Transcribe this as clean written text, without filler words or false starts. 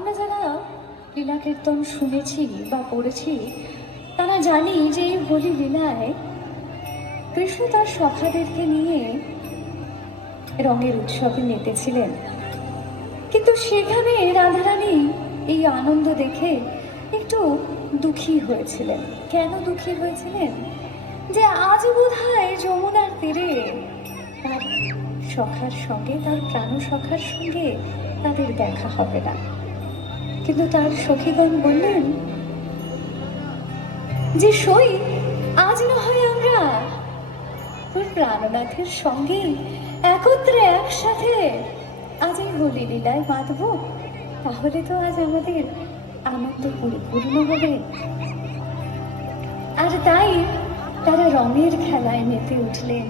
আমরা যারা লীলা কীর্তন শুনেছি বা পড়েছি তারা জানি যে এই হোলি লীলায় কৃষ্ণ তার সখাদেরকে নিয়ে রঙের উৎসবে মেতেছিলেন। কিন্তু সেখানে রাধারানী এই আনন্দ দেখে একটু দুঃখী হয়েছিলেন। কেন দুঃখী হয়েছিলেন? যে আজ বোধহয় যমুনার তীরে তার সখার সঙ্গে, তার প্রাণ সখার সঙ্গে তাদের দেখা হবে না। কিন্তু তার সখীগণ বললেন যে সই আজ না হয় আমরা তোর প্রাণনাথের সঙ্গে একত্রে একসাথে আজ এই হোলি লীলায় মাতব, তাহলে তো আজ আমাদের আনন্দ পরিপূর্ণ হবে। আর তাই তারা রঙের খেলায় মেতে উঠলেন।